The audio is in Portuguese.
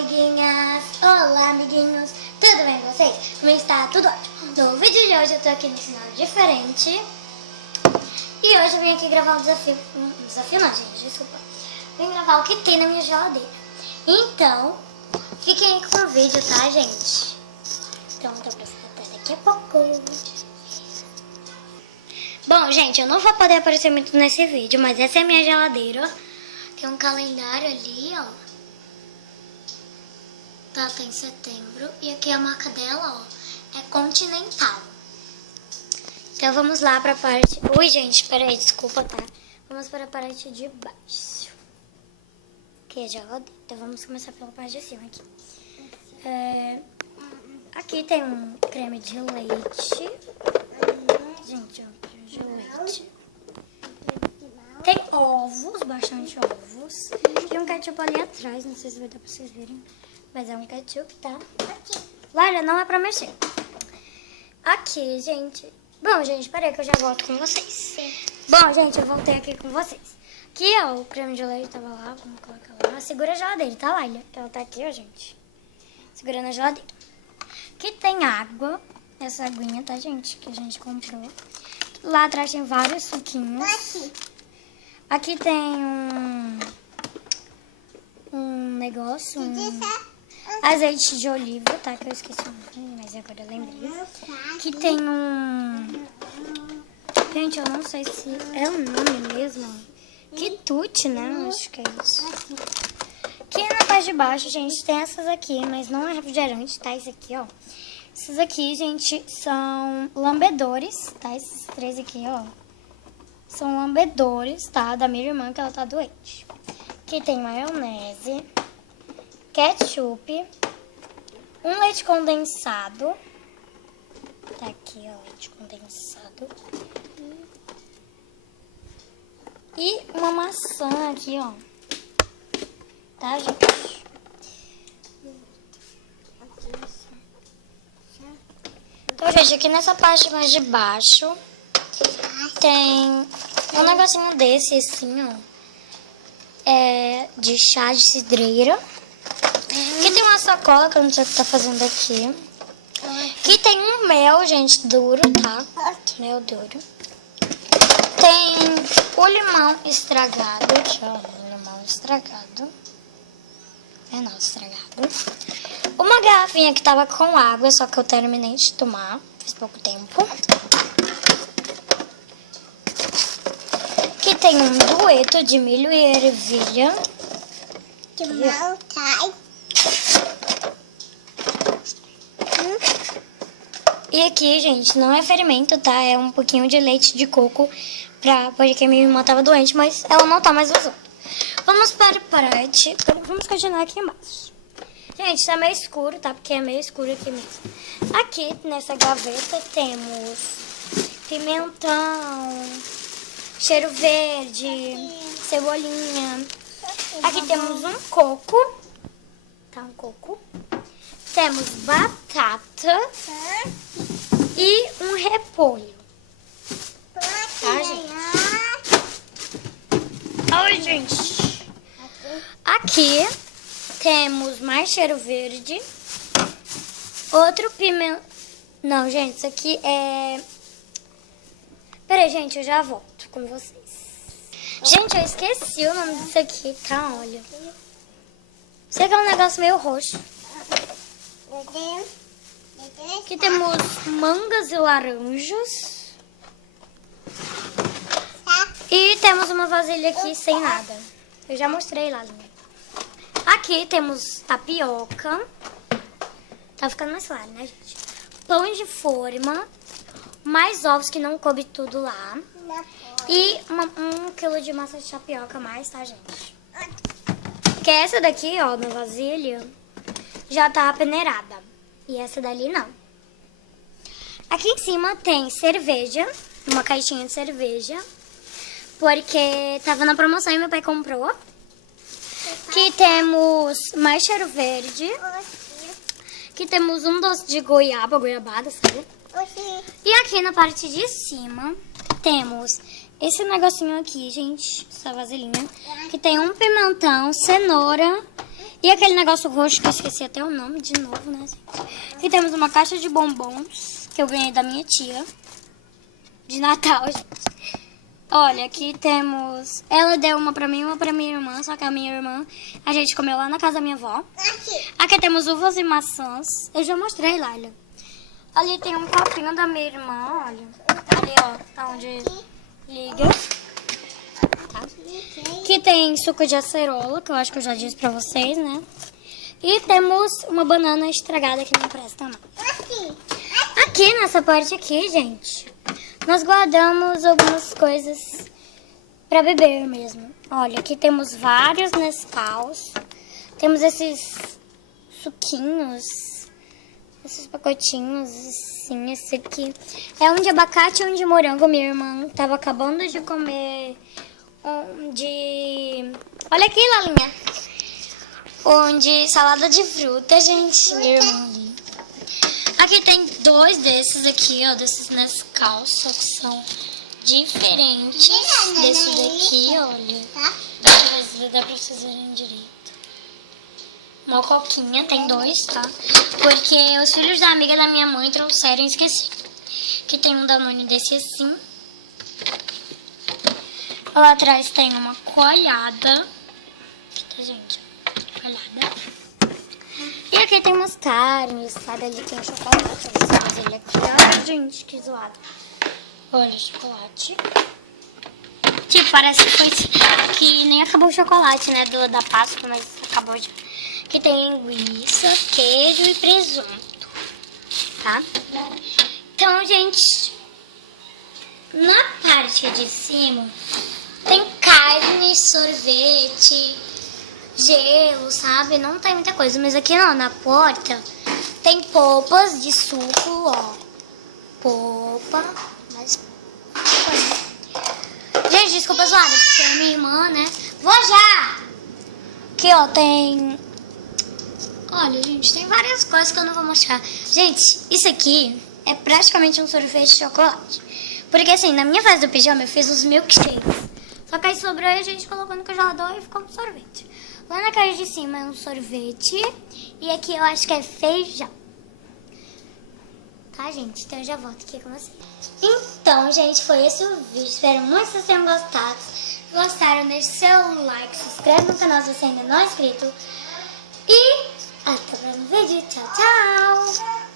amiguinhas! Olá, amiguinhos! Tudo bem com vocês? Como está? Tudo ótimo! No vídeo de hoje eu tô aqui nesse cenário diferente. E hoje eu vim aqui gravar um desafio. Desafio não, gente, desculpa. Vim gravar o que tem na minha geladeira. Então, fiquem aí com o vídeo, tá, gente? Então, tô pra até daqui a pouco. Bom, gente, eu não vou poder aparecer muito nesse vídeo, mas essa é a minha geladeira. Tem um calendário ali, ó. Tá em setembro. E aqui a marca dela, ó, é Continental. Então vamos lá pra parte... Ui, gente, peraí, desculpa, tá? Vamos para a parte de baixo. Aqui é a geladeira. Então vamos começar pela parte de cima aqui. Aqui tem um creme de leite. Gente, ó, creme de leite. Tem ovos, bastante ovos. E um ketchup ali atrás, não sei se vai dar pra vocês verem. Mas é um ketchup, tá? Aqui. Lara, não é pra mexer. Aqui, gente. Bom, gente, peraí que eu já volto com vocês. Sim. Bom, gente, eu voltei aqui com vocês. Aqui, ó, o creme de leite tava lá. Vamos colocar lá. Segura a geladeira, tá, Laila? Ela tá aqui, ó, gente. Segurando a geladeira. Aqui tem água. Essa aguinha, tá, gente? Que a gente comprou. Lá atrás tem vários suquinhos. Aqui tem um negócio, azeite de oliva, tá? Que eu esqueci o nome, mas agora eu lembrei. Aqui tem Gente, eu não sei se é o nome mesmo. Quitute, né? Acho que é isso. Aqui na parte de baixo, gente, tem essas aqui, mas não é refrigerante, tá? Esse aqui, ó. Esses aqui, gente, são lambedores, tá? Esses três aqui, ó. São lambedores, tá? Da minha irmã, que ela tá doente. Aqui tem maionese, ketchup, um leite condensado. Tá aqui, ó, leite condensado. E uma maçã aqui, ó. Tá, gente? Então, gente, aqui nessa parte mais de baixo tem um negocinho desse, assim, ó. É de chá de cidreira. Aqui tem uma sacola que eu não sei o que tá fazendo aqui. Aqui tem um mel, gente, duro, tá? Mel duro. Tem o limão estragado. Aqui, ó, limão estragado. É não, estragado. Uma garrafinha que tava com água, só que eu terminei de tomar. Faz pouco tempo. Aqui tem um dueto de milho e ervilha. Que mal cai. E aqui, gente, não é fermento, tá? É um pouquinho de leite de coco, porque minha irmã tava doente, mas ela não tá mais usando. Vamos para a parte. Vamos continuar aqui embaixo. Gente, tá meio escuro, tá? Porque é meio escuro aqui mesmo. Aqui, nessa gaveta, temos pimentão, cheiro verde, cebolinha. Aqui temos um coco. Tá, um coco. Temos batata e um repolho. Tá, gente? Oi, gente. Aqui temos mais cheiro verde. Outro pimentão. Não, gente, isso aqui é... Peraí, gente, eu já volto com vocês. Gente, eu esqueci o nome disso aqui, tá? Olha. Sei que é um negócio meio roxo. Aqui temos mangas e laranjas. E temos uma vasilha aqui sem nada. Eu já mostrei lá. Aqui temos tapioca. Tá ficando mais claro, né, gente? Pão de forma. Mais ovos que não coube tudo lá. E 1 quilo de massa de tapioca a mais, tá, gente? Que essa daqui, ó, na vasilha, já tá peneirada. E essa dali não. Aqui em cima tem cerveja. Uma caixinha de cerveja. Porque tava na promoção e meu pai comprou. Aqui temos mais cheiro verde. Aqui temos um doce de goiabada, sabe? E aqui na parte de cima temos esse negocinho aqui, gente, essa vasilhinha, que tem um pimentão, cenoura E aquele negócio roxo que eu esqueci até o nome de novo, né, gente? Aqui temos uma caixa de bombons que eu ganhei da minha tia. De Natal, gente. Olha, aqui temos... Ela deu uma pra mim e uma pra minha irmã. Só que a minha irmã, a gente comeu lá na casa da minha avó. Aqui temos uvas e maçãs. Eu já mostrei, Laila. Ali tem um copinho da minha irmã, olha. Ali, ó, onde liga. Tá. Aqui tem suco de acerola, que eu acho que eu já disse pra vocês, né? E temos uma banana estragada que não presta mais. Aqui, nessa parte aqui, gente, nós guardamos algumas coisas pra beber mesmo. Olha, aqui temos vários Nescaus. Temos esses suquinhos, esses pacotinhos, assim, esse aqui. É um de abacate e um de morango. Minha irmã tava acabando de comer um de... Olha aqui, Lalinha. Um de salada de fruta, gente. Minha irmã ali. Aqui tem dois desses aqui, ó, desses Nescau, só que são diferentes desse daqui, olha. Deixa eu ver se dá pra vocês verem direito. Uma coquinha, tem dois, tá? Porque os filhos da amiga da minha mãe trouxeram e esqueci. Aqui tem um Danone desse assim. Lá atrás tem uma coalhada. Aqui tá, gente? Coalhada. E aqui tem umas carnes, sabe? Ali tem um chocolate. Mas ele aqui, olha, gente, que zoado. Olha o chocolate. Tipo, parece que foi que nem acabou o chocolate, né? Da Páscoa, mas acabou já. Aqui tem linguiça, queijo e presunto, tá? Então, gente, na parte de cima tem carne, sorvete, gelo, sabe? Não tem muita coisa, mas aqui não, na porta tem polpas de suco, ó. Polpa, mas... Gente, desculpa zoada, porque é minha irmã, né? Vou já! Aqui, ó, tem... Olha, gente, tem várias coisas que eu não vou mostrar. Gente, isso aqui é praticamente um sorvete de chocolate. Porque assim, na minha fase do pijama eu fiz os milkshakes. Só que aí sobrou e a gente colocou no congelador e ficou um sorvete. Lá na caixa de cima é um sorvete. E aqui eu acho que é feijão. Tá, gente? Então eu já volto aqui com vocês. Então, gente, foi esse o vídeo. Espero muito que vocês tenham gostado. Se gostaram, deixe seu like, se inscreve no canal se você ainda não é inscrito. E até o próximo vídeo. Tchau, tchau!